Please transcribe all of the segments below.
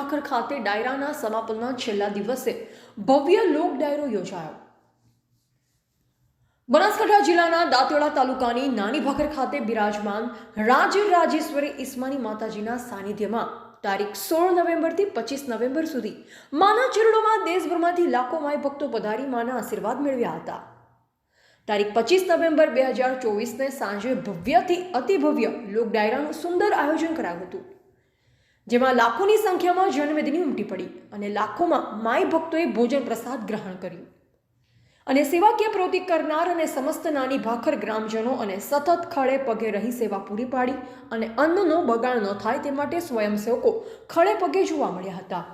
ભાખર ખાતે ડાયરાના સમાપનના છેલ્લા દિવસે ભવ્ય લોક ડાયરો યોજાયો। બનાસકાંઠા જિલ્લાના દાંતેવાડા તાલુકાની નાની ભાખર ખાતે બિરાજમાન રાજેશ્વરી ઈસ્માની માતાજીના સાનિધ્યમાં તારીખ 16 નવેમ્બરથી 25 નવેમ્બર સુધી માના ચરણોમાં દેશભરમાંથી લાખો માય ભક્તો પધારી માના આશીર્વાદ મેળવ્યા હતા। તારીખ 25 નવેમ્બર 2024ને સાંજે ભવ્યથી અતિભવ્ય લોક ડાયરાનું સુંદર આયોજન કરાયું હતું, જેમાં લાખોની સંખ્યામાં જનમેદની ઉમટી પડી અને લાખોમાં માય ભક્તોએ ભોજન પ્રસાદ ગ્રહણ કર્યું અને સેવાકીય પ્રવૃત્તિ કરનાર અને સમસ્ત નાની ભાખર ગ્રામજનો અને સતત ખડે પગે રહી સેવા પૂરી પાડી અને અન્નનો બગાડ ન થાય તે માટે સ્વયંસેવકો ખડે પગે જોવા મળ્યા હતા,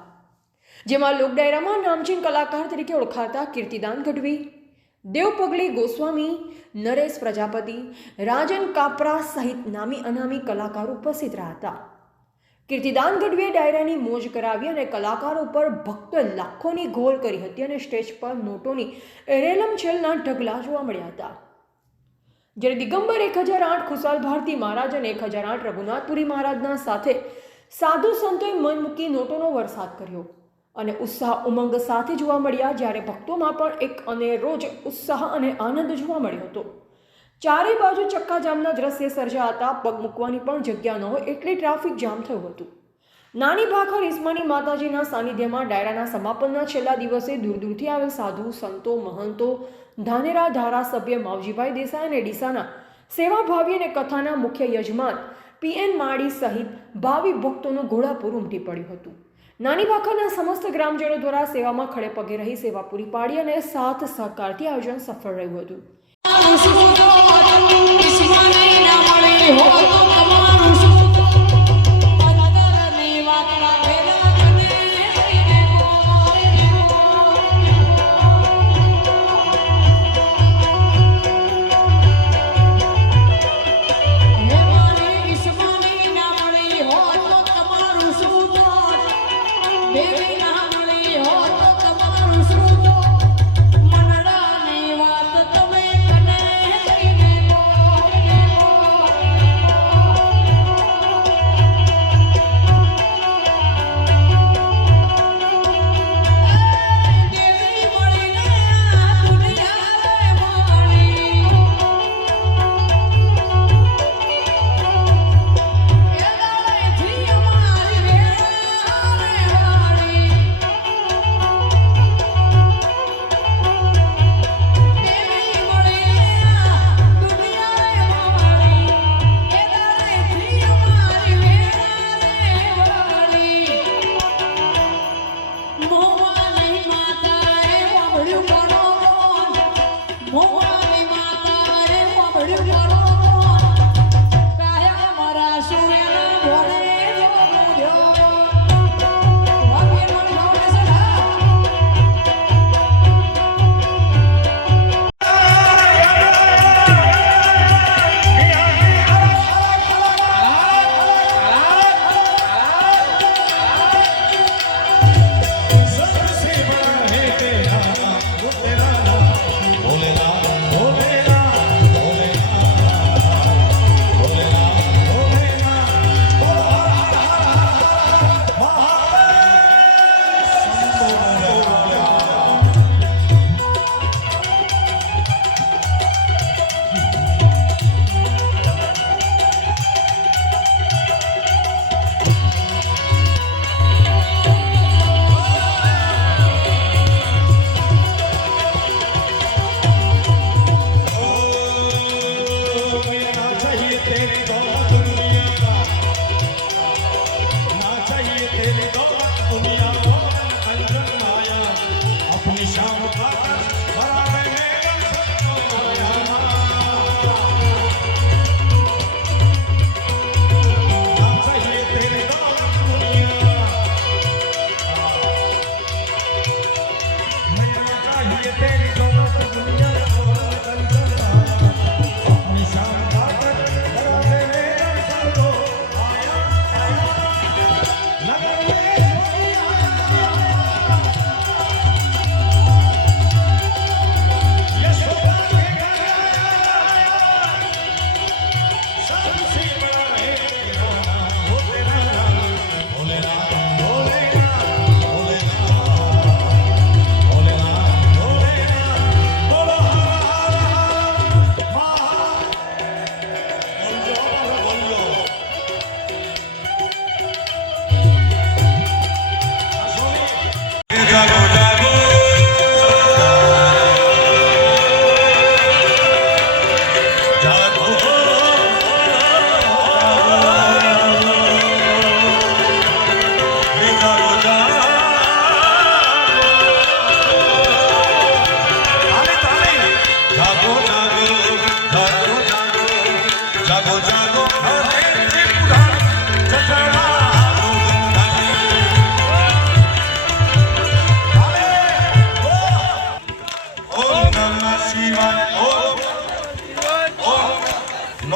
જેમાં લોક ડાયરામાં નામચીન કલાકાર તરીકે ઓળખાતા કીર્તિદાન ગઢવી, દેવ પગલી ગોસ્વામી, નરેશ પ્રજાપતિ, રાજન કાપરા સહિત નામી અનામી કલાકારો ઉપસ્થિત રહ્યા હતા। કીર્તિદાન ગઢવીએ ડાયરાની મોજ કરાવી અને કલાકારો પર ભક્તોએ લાખોની ઘોલ કરી હતી અને સ્ટેજ પર નોટોની રેલમછેલના ઢગલા જોવા મળ્યા હતા। જ્યારે દિગંબર 1008 ખુશાલ ભારતી મહારાજ અને 1008 રઘુનાથપુરી મહારાજના સાથે સાધુ સંતોએ મન મૂકી નોટોનો વરસાદ કર્યો અને ઉત્સાહ ઉમંગ સાથે જોવા મળ્યા, જ્યારે ભક્તોમાં પણ એક અનેરો જ ઉત્સાહ અને આનંદ જોવા મળ્યો હતો। ચારે બાજુ ચક્કાજામના દ્રશ્ય સર્જાયા હતા। પગ મૂકવાની પણ જગ્યા ન હોય એટલી ટ્રાફિક જામ થયું હતું। નાની ભાખર ઈસ્માની માતાજીના સાનિધ્યમાં ડાયરાના સમાપનના છેલ્લા દિવસે દૂર દૂરથી આવેલ સાધુ સંતો, મહંતો, ધાનેરા ધારાસભ્ય માવજીભાઈ દેસાઈ અને ડીસાના સેવાભાવી અને કથાના મુખ્ય યજમાન PN માળી સહિત ભાવિ ભક્તોનું ઘોડાપૂર ઉમટી પડ્યું હતું। નાની ભાખરના સમસ્ત ગ્રામજનો દ્વારા સેવામાં ખડે પગે રહી સેવા પૂરી પાડી અને સાથ સહકારથી આયોજન સફળ રહ્યું હતું।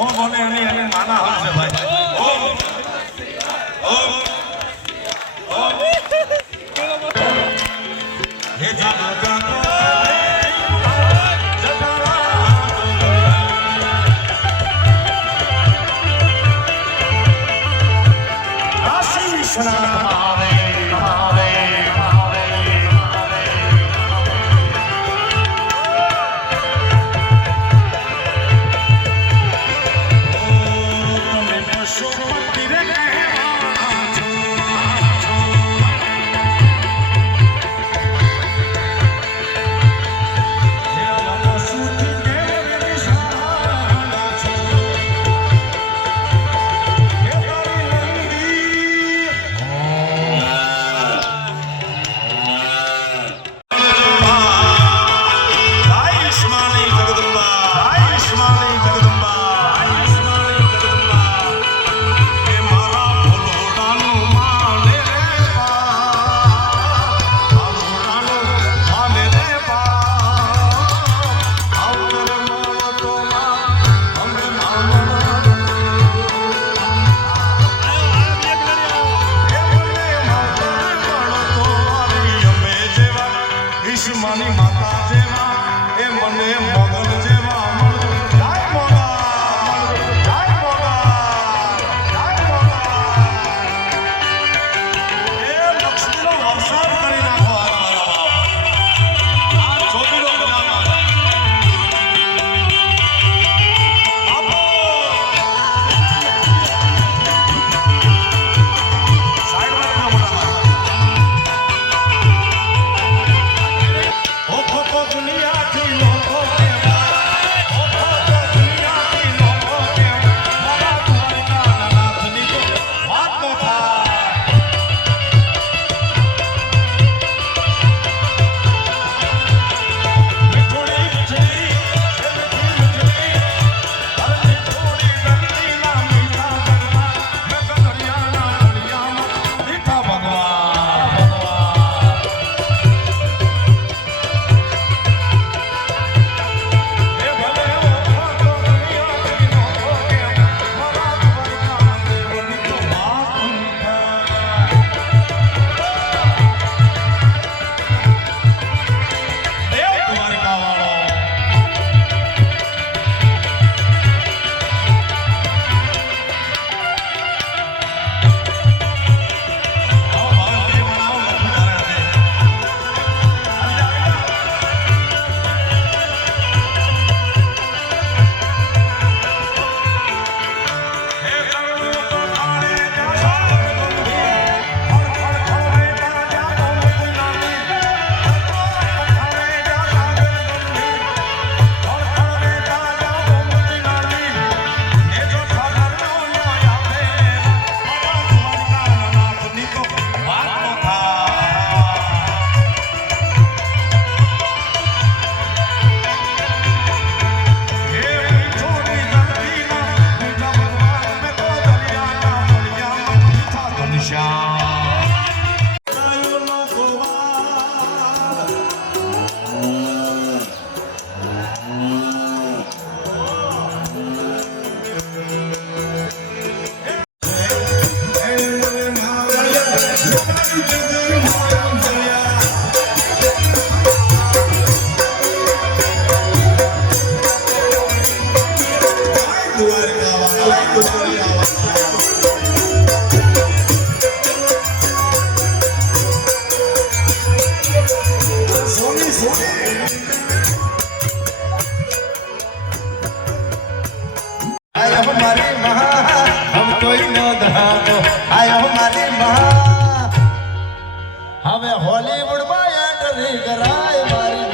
નો બોલે એની માના હશે ભાઈ. ઓમ ઓમ ઓમ હે જાગા માની માતા જેવા એ મને મોગલ જેવા જય મોગલ જય મોગલ જય મોગલ એ લક્ષ્મીનો વરસાદ કરી નાખો આ છોકરીનો બધામાં આપો સાઈડમાં મોટા दुनिया की लोगों के दुनिया की लोगों के मारा तुम्हारा नाथ नी तो बात तो था मिठोड़ी मिठड़ी अरे थोड़ी नगरी ना मीठा भगवान मैं कन्हैया ना मीठा भगवान હવે હોલીવુડમાં એન્ટ્રી કરાય મારી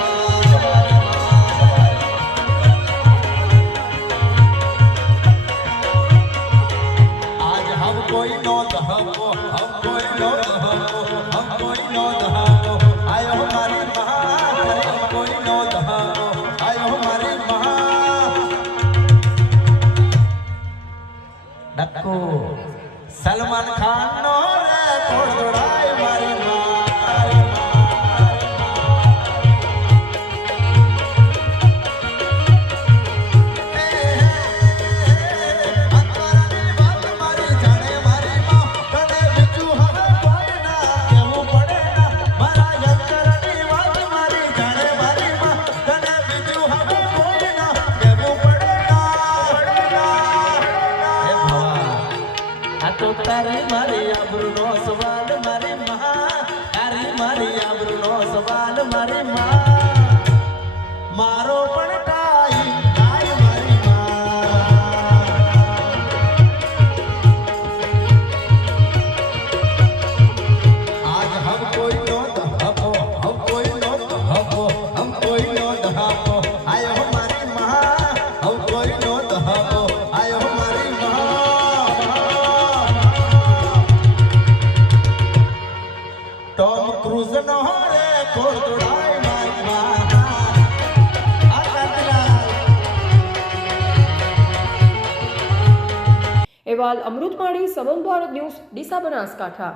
તારી મારી આબરૂનો સવાલ મારી માં, તારી મારી આબરૂનો સવાલ મારી માં, મારો પણ ટાઈ મારી માં. આજ હમ કોઈ નો દહાપો, હમ કોઈ નો દહાપો, હમ કોઈ નો દહાપો, આયો મારી માં, હમ કોઈ નો દહાપો, આયો મારી માં. ટોમ ક્રૂઝ નો રેકોર્ડ તોડાય મારી માં. આ કાંતિલાલ અહેવાલ અમૃત માળી, સમન ભારત ન્યૂઝ, ડીસા, બનાસકાંઠા.